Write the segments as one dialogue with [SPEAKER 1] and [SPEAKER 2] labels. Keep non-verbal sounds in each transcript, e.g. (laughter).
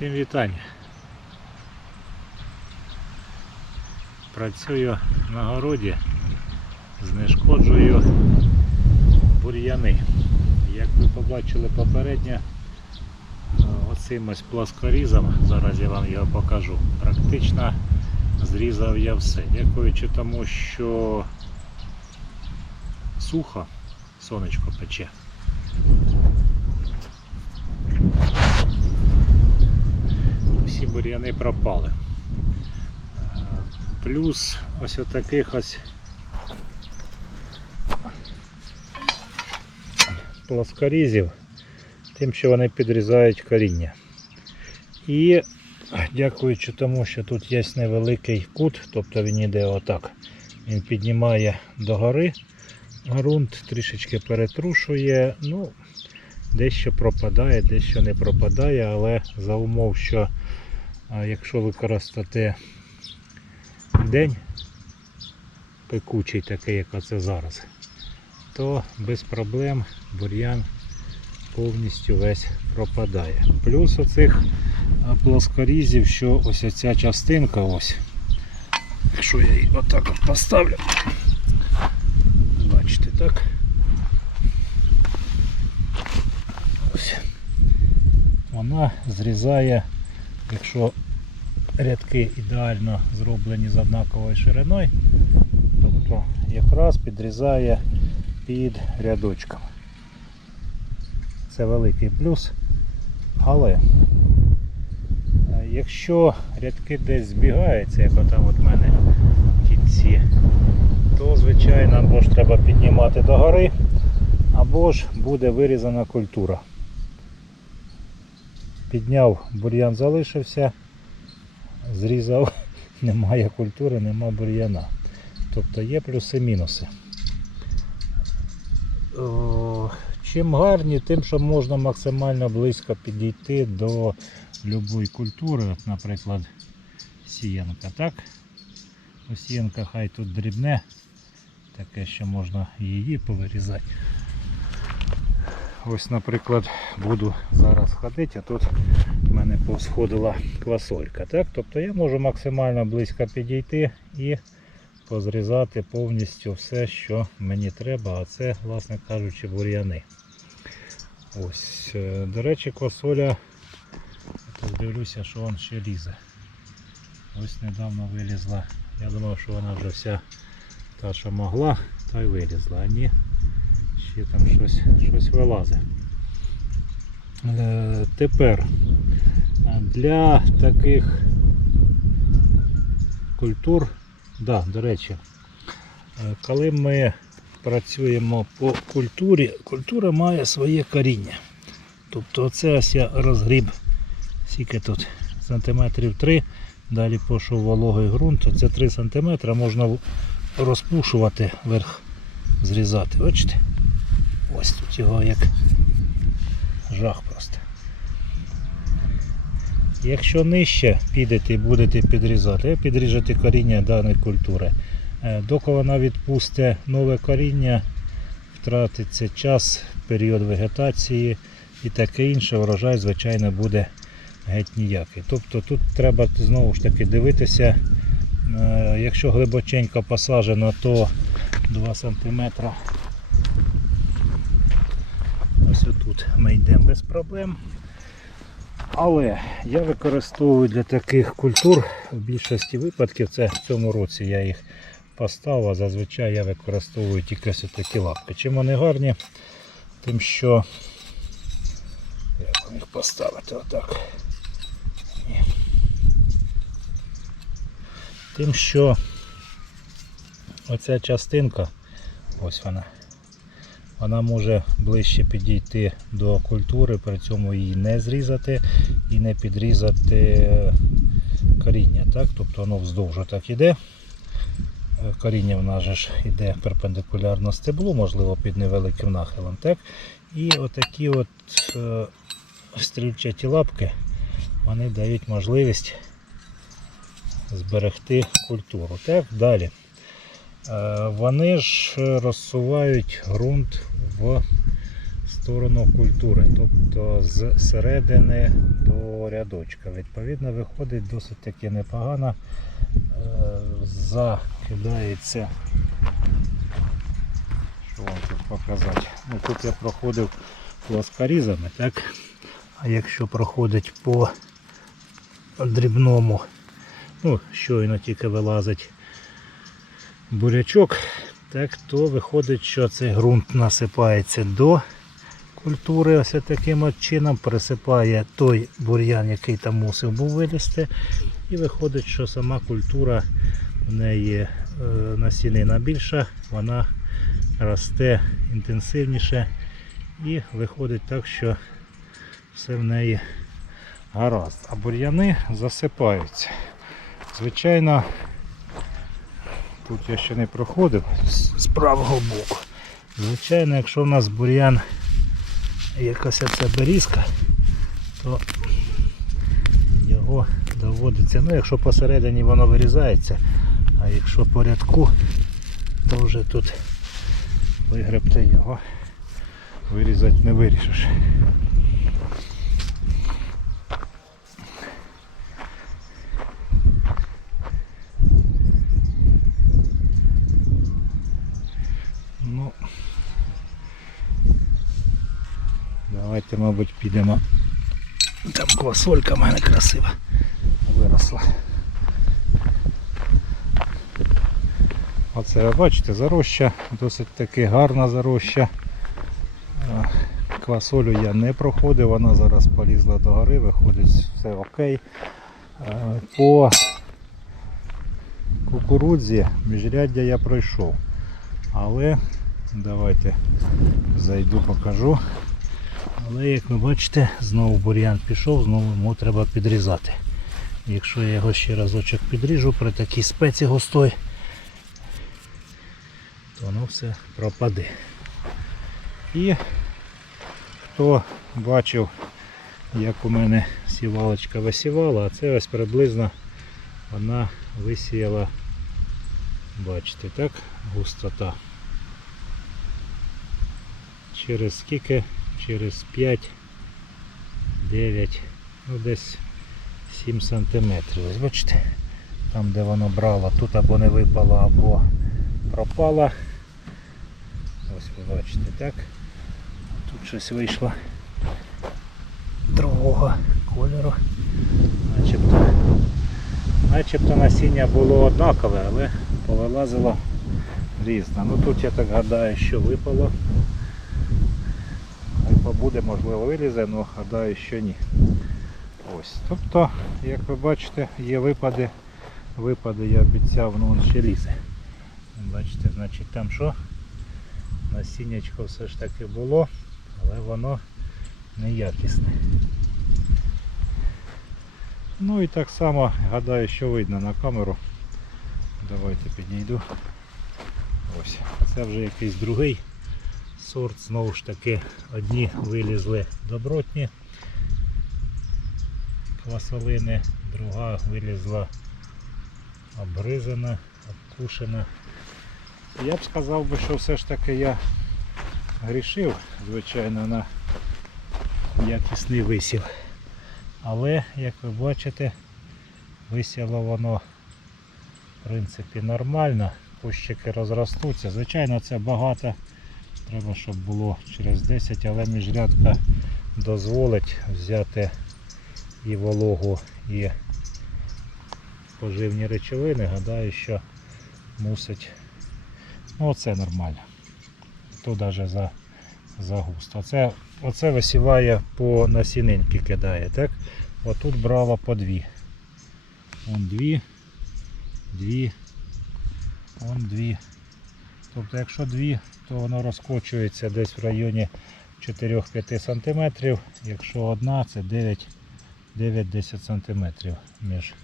[SPEAKER 1] Всім вітання. Працюю на городі, знешкоджую бур'яни. Як ви побачили попередньо, оцим ось плоскорізом, зараз я вам його покажу, практично зрізав я все. Дякуючи тому, що сухо, сонечко пече. Бур'яни пропали. Е, Плюс ось отаких ось плоскорізів, тим, що вони підрізають коріння. І дякуючи тому, що тут є невеликий кут, тобто він йде отак. Він піднімає догори ґрунт, трішечки перетрушує. Ну, дещо пропадає, дещо не пропадає, але за умов, що а, якщо використати день пекучий, такий, як оце зараз, то без проблем бур'ян повністю весь пропадає. Плюс оцих плоскорізів, що ось оця частинка, ось, якщо я її отак от поставлю, бачите, так? Ось. Вона зрізає, якщо рядки ідеально зроблені з однаковою шириною, тобто якраз підрізає під рядочком. Це великий плюс. Але е, якщо рядки десь збігаються, як отам от в мене кінці, то звичайно або ж треба піднімати догори, або ж буде вирізана культура. Підняв, бур'ян залишився, зрізав, (laughs) немає культури, нема бур'яна. Тобто є плюси-мінуси. Чим гарні, тим, що можна максимально близько підійти до будь-якої культури, наприклад, сіянка, так? У сіянка хай тут дрібне, таке, що можна її повирізати. Ось, наприклад, буду зараз ходити, а тут в мене повсходила квасолька. Так? Тобто я можу максимально близько підійти і позрізати повністю все, що мені треба, а це, власне кажучи, бур'яни. Ось, е, до речі, квасоля, тут дивлюся, що він ще лізе. Ось недавно вилізла. Я думав, що вона вже вся та, що могла, та й вилізла. А ні, ще там щось, щось вилазить. Е, Тепер для таких культур, да, до речі, е, коли ми працюємо по культурі, культура має своє коріння. Тобто оце ось я розгріб, скільки тут сантиметрів 3, далі пішов вологий ґрунт, це 3 см можна розпушувати верх, зрізати. Бачите? Ось тут його як жах просто. Якщо нижче підете і будете підрізати, підріжете коріння даної культури. Е, Доки вона відпусте нове коріння, втратиться час, період вегетації і таке інше, врожай, звичайно, буде геть ніякий. Тобто тут треба знову ж таки дивитися, е, якщо глибоченько посаджено, то 2 см. Ось отут ми йдемо без проблем. Але я використовую для таких культур в більшості випадків, це в цьому році я їх поставив, а зазвичай я використовую тільки ось такі лапки. Чим вони гарні, тим що як вам їх поставити отак. Тим що оця частинка, ось вона, вона може ближче підійти до культури, при цьому її не зрізати і не підрізати коріння. Так? Тобто воно вздовж так іде. Е, Коріння в нас ж іде перпендикулярно стеблу, можливо під невеликим нахилом. Так? І отакі от е, стрільчаті лапки вони дають можливість зберегти культуру. Так? Далі. Е, Вони ж розсувають ґрунт в сторону культури, тобто з середини до рядочка. Відповідно, виходить досить таки непогано. Е, Закидається. Що вам тут показати? Ну, тут я проходив плоскорізами, так? А якщо проходить по дрібному, ну, щойно тільки вилазить бурячок, так, то виходить, що цей ґрунт насипається до культури ось таким от чином, присипає той бур'ян, який там мусив був вилізти. І виходить, що сама культура в неї е, насінина більша, вона росте інтенсивніше і виходить так, що все в неї гаразд. А бур'яни засипаються. Звичайно, тут я ще не проходив з правого боку. Звичайно, якщо в нас бур'ян якась ця берізка, то його доводиться, ну якщо посередині воно вирізається, а якщо по рядку, то вже тут вигребти його вирізати не вирішиш. Ну, давайте, мабуть, підемо. Там квасолька в мене красива виросла. Оце ви бачите, зароща, досить таки гарна зароща. Квасолю я не проходив, вона зараз полізла до гори, виходить все окей. По кукурудзі міжряддя я пройшов. Але давайте зайду покажу. Але як ви бачите, знову бур'ян пішов, знову йому треба підрізати. Якщо я його ще разочок підріжу при такій спеці густой, то воно все пропаде. І хто бачив, як у мене сівалочка висівала, а це ось приблизно вона висіяла, бачите, так, густота. Через скільки? Через 5, 9, ну десь 7 сантиметрів. Ось бачите, там де воно брало, тут або не випало, або пропало. Ось ви бачите, так? Тут щось вийшло другого кольору. Начебто, начебто насіння було однакове, але повилазило різне. Ну тут я так гадаю, що випало. Побуде, можливо, вилізе, але гадаю, що ні. Ось. Тобто, як ви бачите, є випади. Випади я обіцяв, ну він ще лізе. Бачите, значить там що? Насіннячко все ж таки було, але воно неякісне. Ну і так само гадаю, що видно на камеру. Давайте підійду. Ось. Це вже якийсь другий сорт. Знову ж таки одні вилізли добротні квасолини, друга вилізла обгризана, обкушена. Я б сказав би, що все ж таки я грішив, звичайно, на якісний висів. Але, як ви бачите, висіло воно в принципі нормально, кущики розростуться. Звичайно, це багато. Треба, щоб було через 10, але міжрядка дозволить взяти і вологу, і поживні речовини. Гадаю, що мусить. Ну, оце нормально. То навіть за, за густо. Оце, оце висіває по насінинки кидає, так? Отут брало по дві. Вон дві, дві, вон дві. Тобто, якщо дві, то воно розкочується десь в районі 4-5 см. Якщо одна, це 9 9-10 см між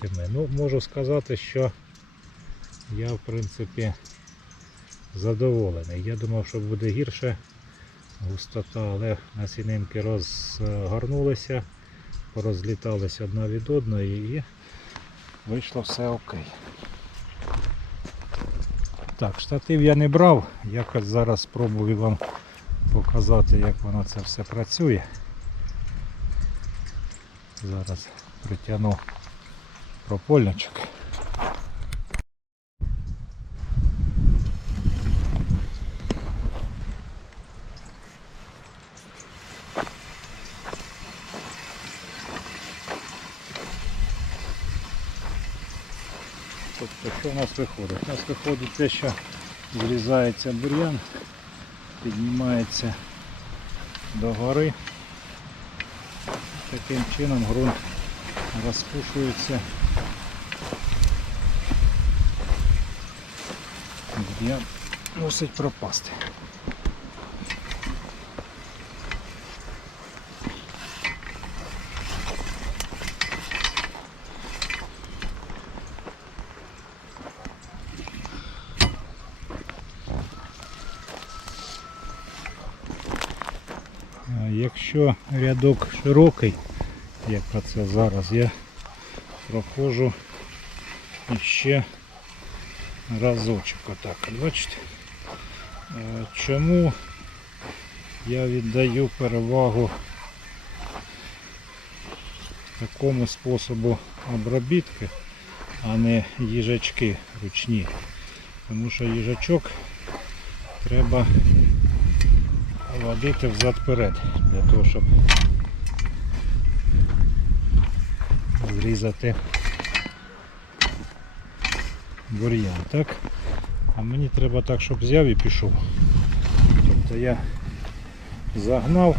[SPEAKER 1] тими. Ну, можу сказати, що я в принципі задоволений. Я думав, що буде гірше густота, але насінинки розгорнулися, порозліталися одна від одної і вийшло все окей. Так, штатив я не брав, якось зараз спробую вам показати, як воно це все працює. Зараз притягну пропольничок. Тобто, що в нас виходить? У нас виходить те, що зрізається бур'ян, піднімається до гори. Таким чином ґрунт розпушується. Бур'ян мусить пропасти. Якщо рядок широкий, як оце зараз, я проходжу ще разочок отак. Бачите? Е, Чому я віддаю перевагу такому способу обробітки, а не їжачки ручні? Тому що їжачок треба водити взад-перед для того, щоб зрізати бур'ян, так? А мені треба так, щоб взяв і пішов. Тобто я загнав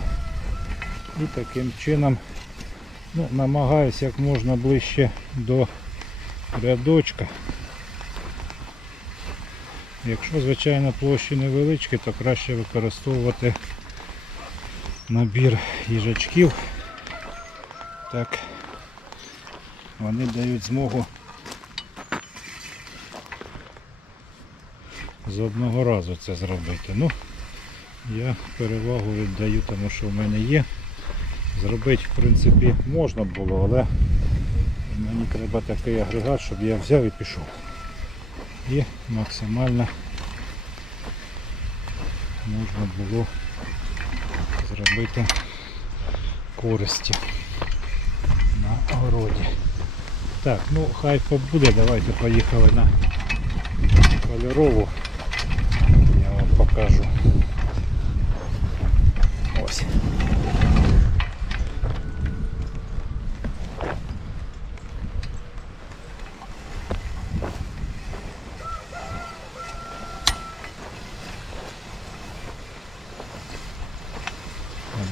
[SPEAKER 1] і таким чином ну, намагаюся як можна ближче до рядочка. Якщо, звичайно, площі невеличкі, то краще використовувати набір їжачків. Так вони дають змогу з одного разу це зробити. Ну, я перевагу віддаю, тому що в мене є. Зробити, в принципі, можна було, але мені треба такий агрегат, щоб я взяв і пішов. І максимально можна було зробити користі на городі. Так, ну хай побуде, давайте поїхали на кольорову. Я вам покажу. Ось.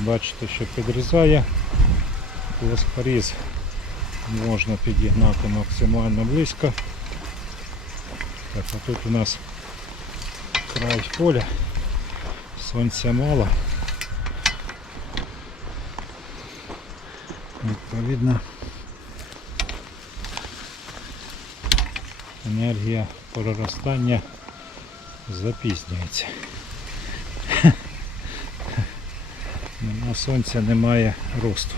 [SPEAKER 1] От Бачите, що підрізає плоскоріз можна підігнати максимально близько. Так, а тут у нас край поля, сонця мало. Відповідно енергія проростання запізнюється. Сонця, немає росту.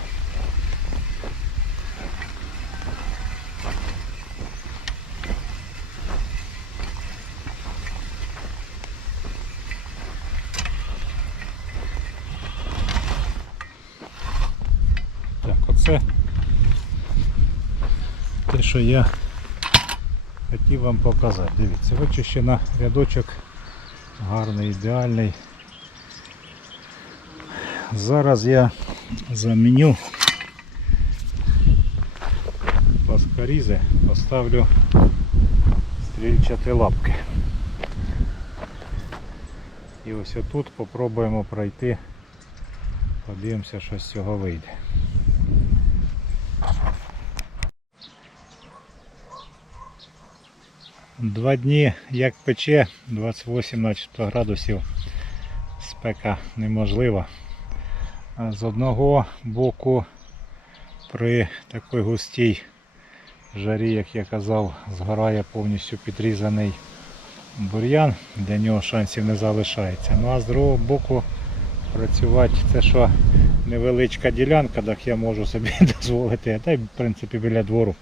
[SPEAKER 1] Так, оце те, що я хотів вам показати. Дивіться, вичищена рядочок гарний, ідеальний. Зараз я заміню плоскорізи, поставлю стрільчаті лапки. І ось отут попробуємо пройти, подивимося, що з цього вийде. Два дні як пече, 28 начебто градусів, спека неможлива. З одного боку при такій густій жарі, як я казав, згорає повністю підрізаний бур'ян, для нього шансів не залишається. Ну а з другого боку працювати це що невеличка ділянка, так я можу собі (laughs) дозволити, та й в принципі біля двору.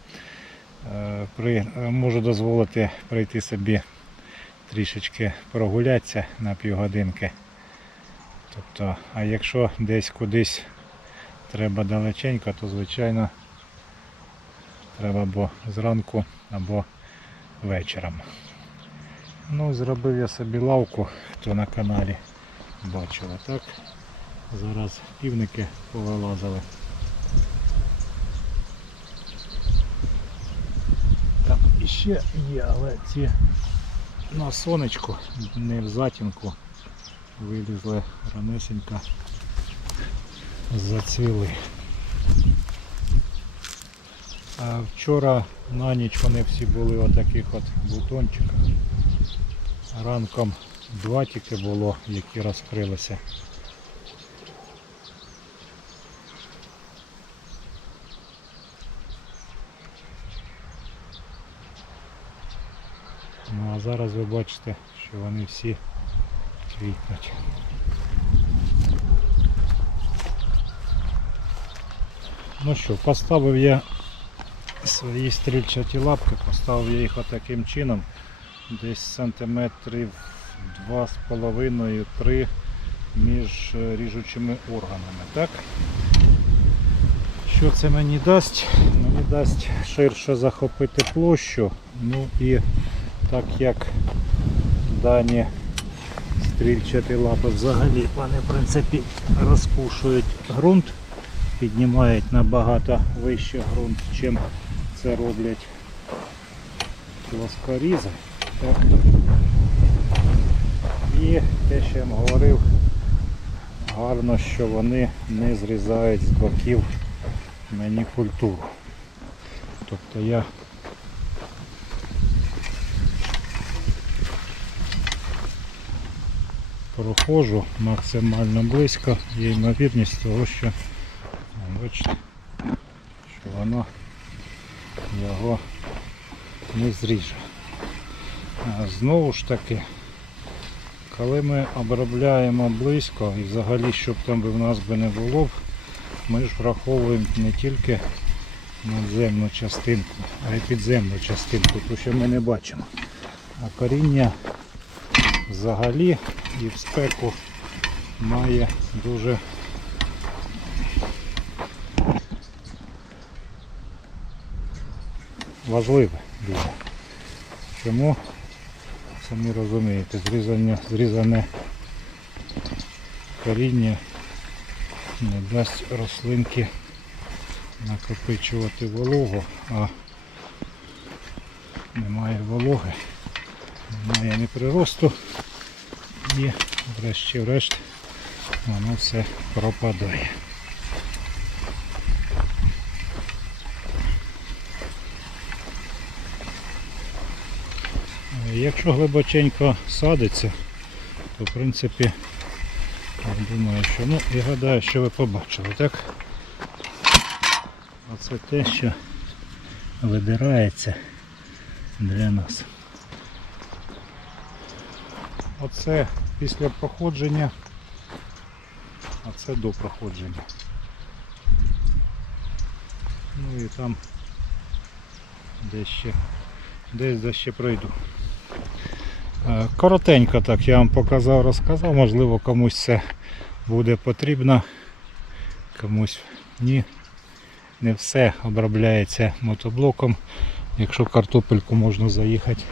[SPEAKER 1] Е, При, е, можу дозволити прийти собі трішечки прогулятися на півгодинки. Тобто, а якщо десь кудись треба далеченько, то звичайно треба або зранку, або вечором. Ну, зробив я собі лавку, хто на каналі бачив, так зараз півники повилазили. Там іще є, але ці на сонечку, не в затінку, вилізли ранесенько, зацвіли. А вчора на ніч вони всі були отаких от бутончиках. Ранком два тільки було, які розкрилися. Ну а зараз ви бачите, що вони всі квітнуть. Ну що, поставив я свої стрільчаті лапки, поставив я їх отаким чином, десь сантиметрів 2,5-3 між е, ріжучими органами. Так? Що це мені дасть? Мені дасть ширше захопити площу. Ну і так як дані стрільчаті лапи взагалі вони в принципі розпушують ґрунт, піднімають набагато вище ґрунт, чим це роблять плоскорізи. Так. І те, що я вам говорив, гарно, що вони не зрізають з боків мені культуру. Тобто я проходжу максимально близько, є ймовірність того, що о, бачите, що воно його не зріже. Знову ж таки, коли ми обробляємо близько і взагалі, щоб там би в нас би не було, ми ж враховуємо не тільки надземну частинку, а й підземну частинку, ту, що ми не бачимо. А коріння взагалі і в спеку має дуже важливе дуже. Чому? Самі розумієте, зрізання, зрізане коріння не дасть рослинки накопичувати вологу, а немає вологи, немає ні приросту і врешті-решт воно все пропадає. Якщо глибоченько садиться, то в принципі я думаю, що ну і гадаю, що ви побачили, так? Оце те, що вибирається для нас. Оце після проходження, а це до проходження. Ну і там десь ще, десь де ще пройду. Е, Коротенько так я вам показав, розказав, можливо комусь це буде потрібно, комусь ні. Не все обробляється мотоблоком. Якщо картопельку можна заїхати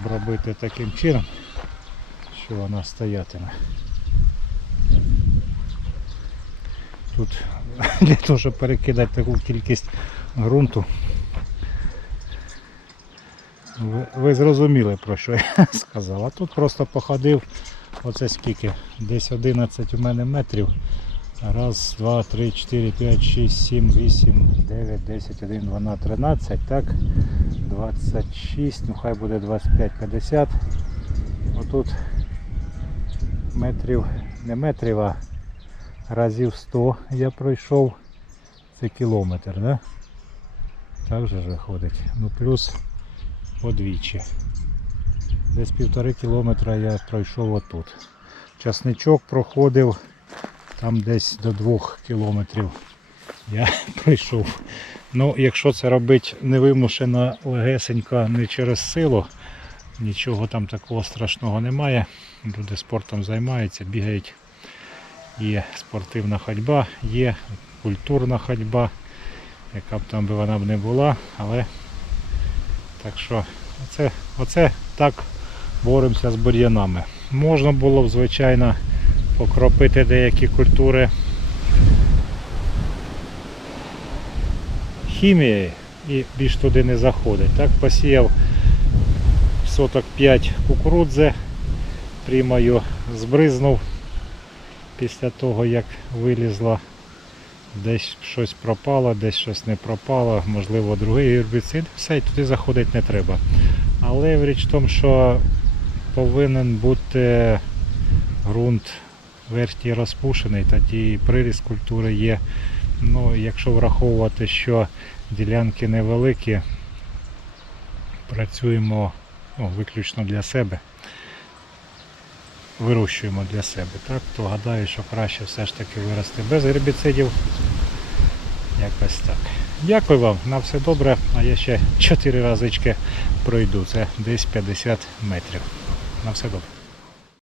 [SPEAKER 1] обробити таким чином, що вона стоятиме. Тут (laughs) для того, щоб перекидати таку кількість ґрунту. Ви, ви зрозуміли про що я (laughs) сказав. А тут просто походив, оце скільки, десь 11 у мене метрів. Раз, два, три, чотири, п'ять, шість, сім, вісім, дев'ять, десять, один, дванадцять, тринадцять, так, 26, ну хай буде 25, 50. Отут метрів, не метрів, а разів 100 я пройшов. Це кілометр, да? Так же ж виходить. Ну плюс подвічі. Десь півтори кілометра я пройшов отут. Часничок проходив там десь до двох кілометрів я (laughs) пройшов. Ну, якщо це робити невимушено легесенько, не через силу, нічого там такого страшного немає. Люди спортом займаються, бігають і спортивна ходьба, є культурна ходьба, яка б там вона б не була, але так що оце, оце так боремося з бур'янами. Можна було б, звичайно, покропити деякі культури хімією і більш туди не заходить. Так посіяв соток 5 кукурудзи, приймаю збризнув після того, як вилізла. Десь щось пропало, десь щось не пропало, можливо, другий гербіцид, все, і туди заходити не треба. Але річ в тому, що повинен бути ґрунт верхній розпушений, тоді і приріст культури є. Ну, якщо враховувати, що ділянки невеликі, працюємо ну, виключно для себе, вирощуємо для себе, так, то гадаю, що краще все ж таки вирости без гербіцидів. Якось так. Дякую вам, на все добре. А я ще 4 разички пройду. Це десь 50 метрів. На все добре.